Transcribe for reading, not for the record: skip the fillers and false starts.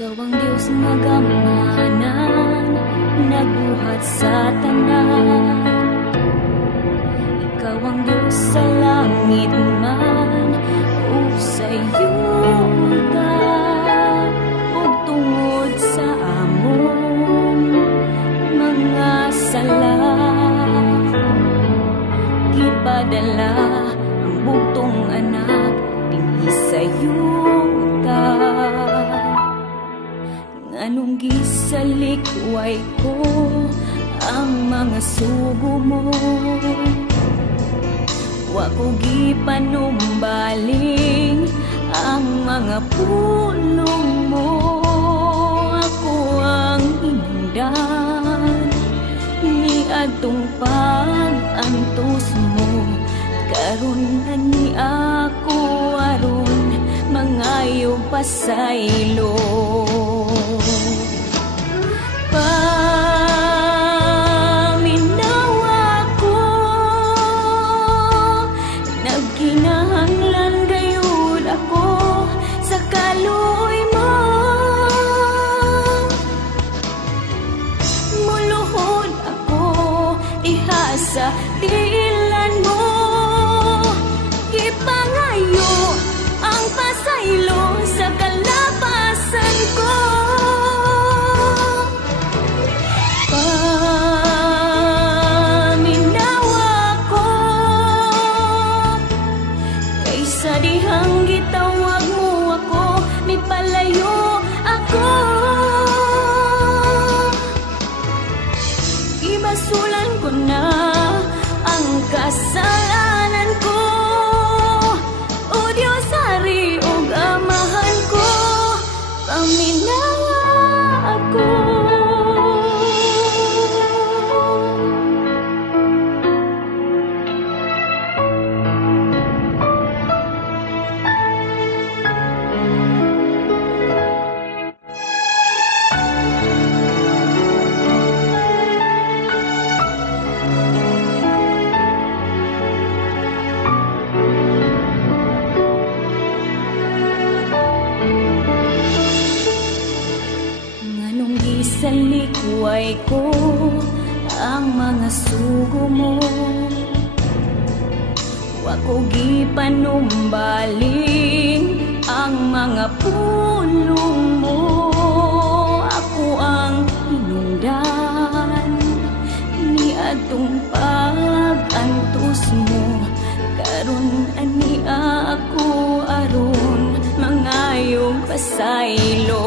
Ikaw ang Diyos nga gamanan, nagbuhat sa tanan. Ikaw ang Diyos sa langit man, o sa yuta, ug tungod sa among mga sala. Gipadala ang bugtong anak dinhi sa yuta. Anong gisalikway ko ang mga sugo mo, wa ko gipanumbaling ang mga pulong mo. Ako ang hinungdan ni adtong pag-antos mo, karon ani ako aron mangayo pasaylo. Paminawa ko, nagkinahanglan gayud ako sa kaluoy mo. Muluhod ako diha sa tiilan mo, ipangayo ang pasaylo sa kalapasan ko. Sa dihang gitawag mo ako, mipalayo ako. Ibasulan ko na ang kasalanan ko, o Diyos Hari ug Amahan ko, paminawa ako. Isalikway ko ang mga sugo mo, wa ko gipanumbaling ang mga pulong mo. Ako ang hinungdan ni adtong pag-antos mo, karon ani ako aron mangayong pasaylo.